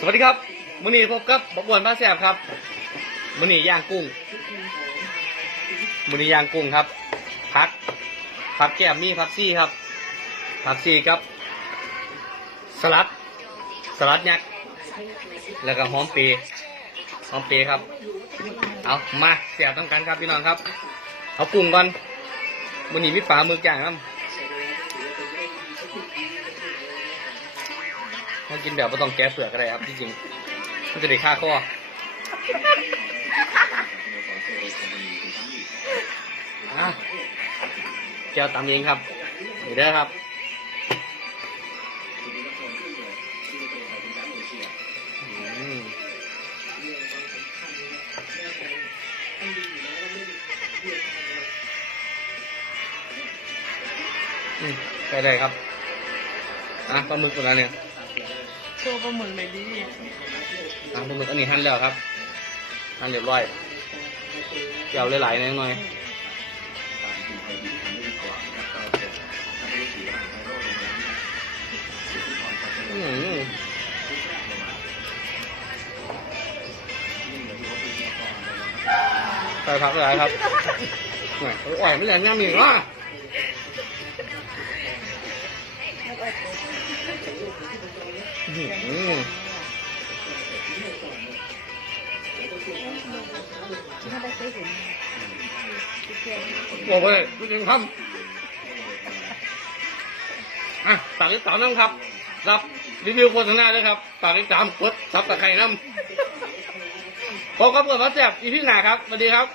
สวัสดีครับมื้อนี้พบกับบอกวนพระแสบครับมื้อนี้ย่างกุ้งมื้อนี้ย่างกุ้งครับพักพักแก้มมีพักซี่ครับพักซี่ครับ สลัด สลัดยักษ์แล้วก็หอมเปรย์หอมเปรย์ครับ เอามาเสียบต้องกันครับพี่น้องครับ เอากุ้งก่อนมื้อนี้มีปลาหมึกย่างครับ มากินแบบไม่ต้องแกะเปลือกก็ได้ครับที่จริงมันจะได้ค่าข้อแก้วตำเองครับนี่เด้ครับอืมอืมไปเลยครับอะปลาหมึกตัวนั้นเนี่ย โชว์ปลาหมึกเลยดิอะปลาหมึกอันนี้หั่นแล้วครับหั่นเรียบร้อยเกี่ยวหลายๆหน่อยหน่อยอืมใส่ผักหลายครับแหม่โอ้ยไม่แรงน้ำอีกว่ะอืม บอกไปดูจริงครับอะฝากติดตามน้ำครับ รับรีวิวโฆษณาด้วยครับฝากติดตามกดซับตะไคร่น้ำพบกับเปิดมาแจกอีพี่หนาครับสวัสดีครับ